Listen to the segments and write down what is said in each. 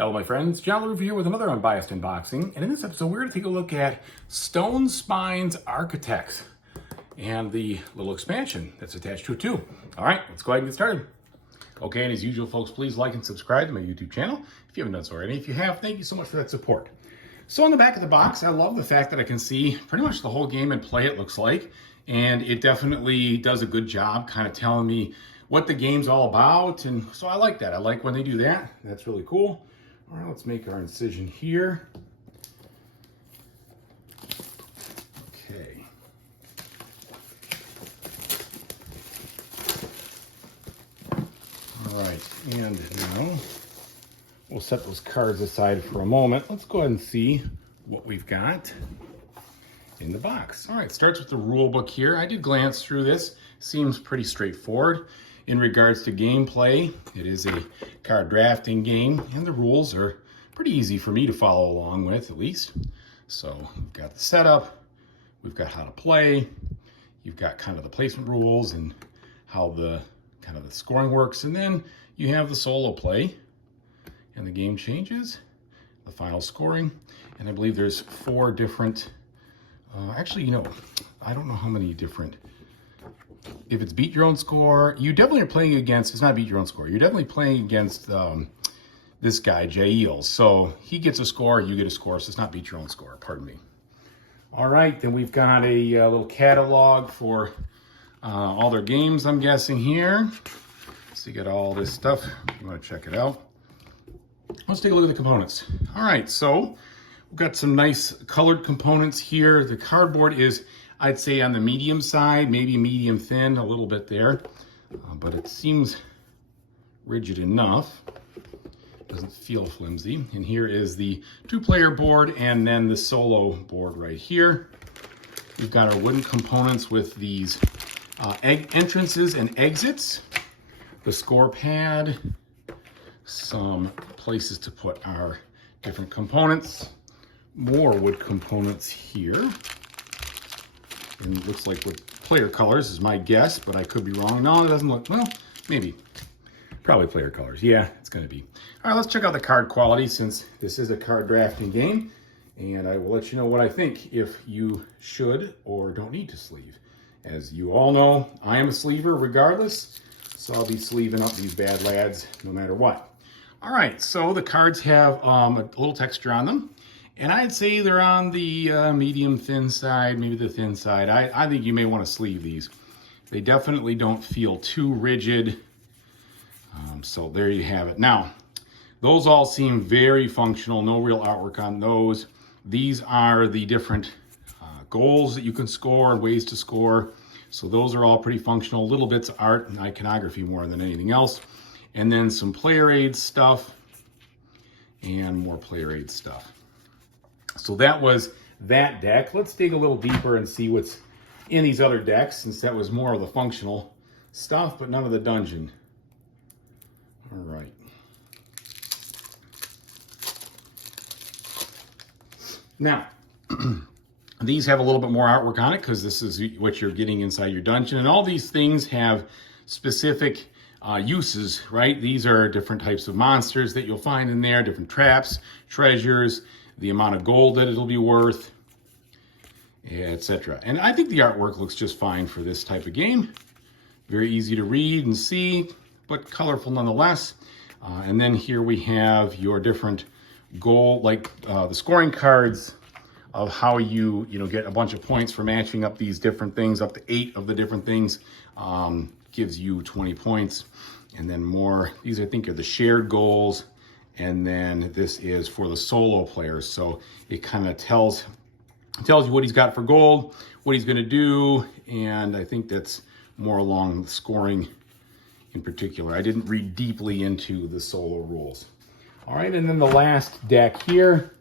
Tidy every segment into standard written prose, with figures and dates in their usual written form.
Hello my friends, John LaRuffa here with another Unbiased unboxing, and in this episode we're going to take a look at Stonespine's Architects and the little expansion that's attached to it too. Alright, let's go ahead and get started. Okay, and as usual folks, please like and subscribe to my YouTube channel if you haven't done so already. If you have, thank you so much for that support. So on the back of the box, I love the fact that I can see pretty much the whole game in play, it looks like, and it definitely does a good job kind of telling me what the game's all about, and so I like that. I like when they do that. That's really cool. All right, let's make our incision here. Okay. All right, and now we'll set those cards aside for a moment. Let's go ahead and see what we've got in the box. All right, it starts with the rule book here. I did glance through this. Seems pretty straightforward. In regards to gameplay, it is a card drafting game, and the rules are pretty easy for me to follow along with, at least. So we've got the setup, we've got how to play, you've got kind of the placement rules and how the kind of the scoring works, and then you have the solo play, and the game changes, the final scoring, and I believe there's 4 different, actually, you know, I don't know how many different. If it's beat your own score, you definitely are playing against, it's not beat your own score, you're definitely playing against this guy, Jael. So he gets a score, you get a score, so it's not beat your own score, pardon me. All right, then we've got a little catalog for all their games, I'm guessing here. So you got all this stuff, you wanna check it out. Let's take a look at the components. All right, so we've got some nice colored components here. The cardboard is, I'd say, on the medium side, maybe medium thin, a little bit there, but it seems rigid enough. Doesn't feel flimsy. And here is the 2-player board and then the solo board right here. We've got our wooden components with these entrances and exits, the score pad, some places to put our different components, more wood components here. And it looks like with player colors is my guess, but I could be wrong. No, it doesn't look, well, maybe. Probably player colors. Yeah, it's going to be. All right, let's check out the card quality since this is a card drafting game. And I will let you know what I think if you should or don't need to sleeve. As you all know, I am a sleever regardless, so I'll be sleeving up these bad lads no matter what. All right, so the cards have a little texture on them. And I'd say they're on the medium thin side, maybe the thin side. I think you may want to sleeve these. They definitely don't feel too rigid. So there you have it. Now, those all seem very functional. No real artwork on those. These are the different goals that you can score and ways to score. So those are all pretty functional. Little bits of art and iconography more than anything else. And then some player aid stuff and more player aid stuff. So that was that deck. Let's dig a little deeper and see what's in these other decks, since that was more of the functional stuff, but none of the dungeon. All right. Now, these have a little bit more artwork on it because this is what you're getting inside your dungeon. And all these things have specific uses, right? These are different types of monsters that you'll find in there, different traps, treasures, the amount of gold that it'll be worth, etc. And I think the artwork looks just fine for this type of game. Very easy to read and see, but colorful nonetheless. And then here we have your different goal, like the scoring cards of how you get a bunch of points for matching up these different things. Up to 8 of the different things gives you 20 points. And then more, these I think are the shared goals. And then this is for the solo players. So it kind of tells you what he's got for gold, what he's going to do. And I think that's more along the scoring in particular. I didn't read deeply into the solo rules. All right, and then the last deck here.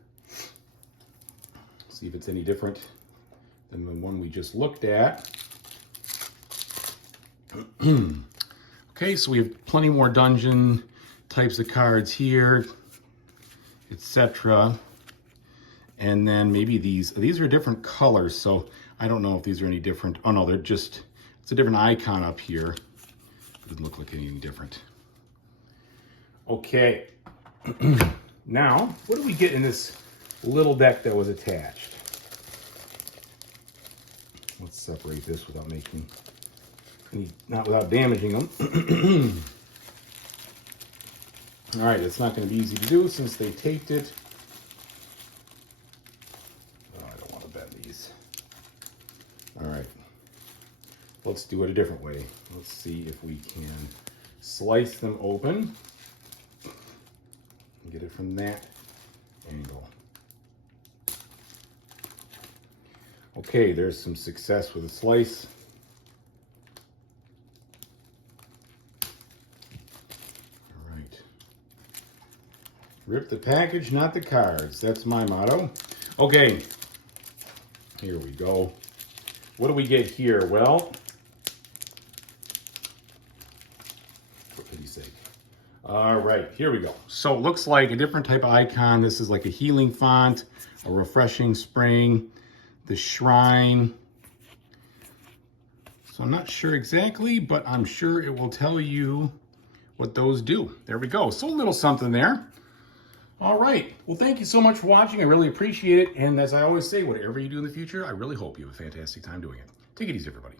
See if it's any different than the one we just looked at. Okay, so we have plenty more dungeon types of cards here, etc. And then maybe these are different colors, so I don't know if these are any different. Oh no, they're just, it's a different icon up here. It doesn't look like anything different. Okay, Now, what do we get in this little deck that was attached? Let's separate this without making not without damaging them. All right, it's not going to be easy to do since they taped it. Oh, I don't want to bend these. All right, let's do it a different way. Let's see if we can slice them open and get it from that angle. Okay, there's some success with a slice. All right. Rip the package, not the cards. That's my motto. Okay, here we go. What do we get here? Well, for pity's sake. All right, here we go. So it looks like a different type of icon. This is like a healing font, a refreshing spring, the shrine. So I'm not sure exactly, but I'm sure it will tell you what those do. There we go. So a little something there. All right. Well, thank you so much for watching. I really appreciate it. And as I always say, whatever you do in the future, I really hope you have a fantastic time doing it. Take it easy, everybody.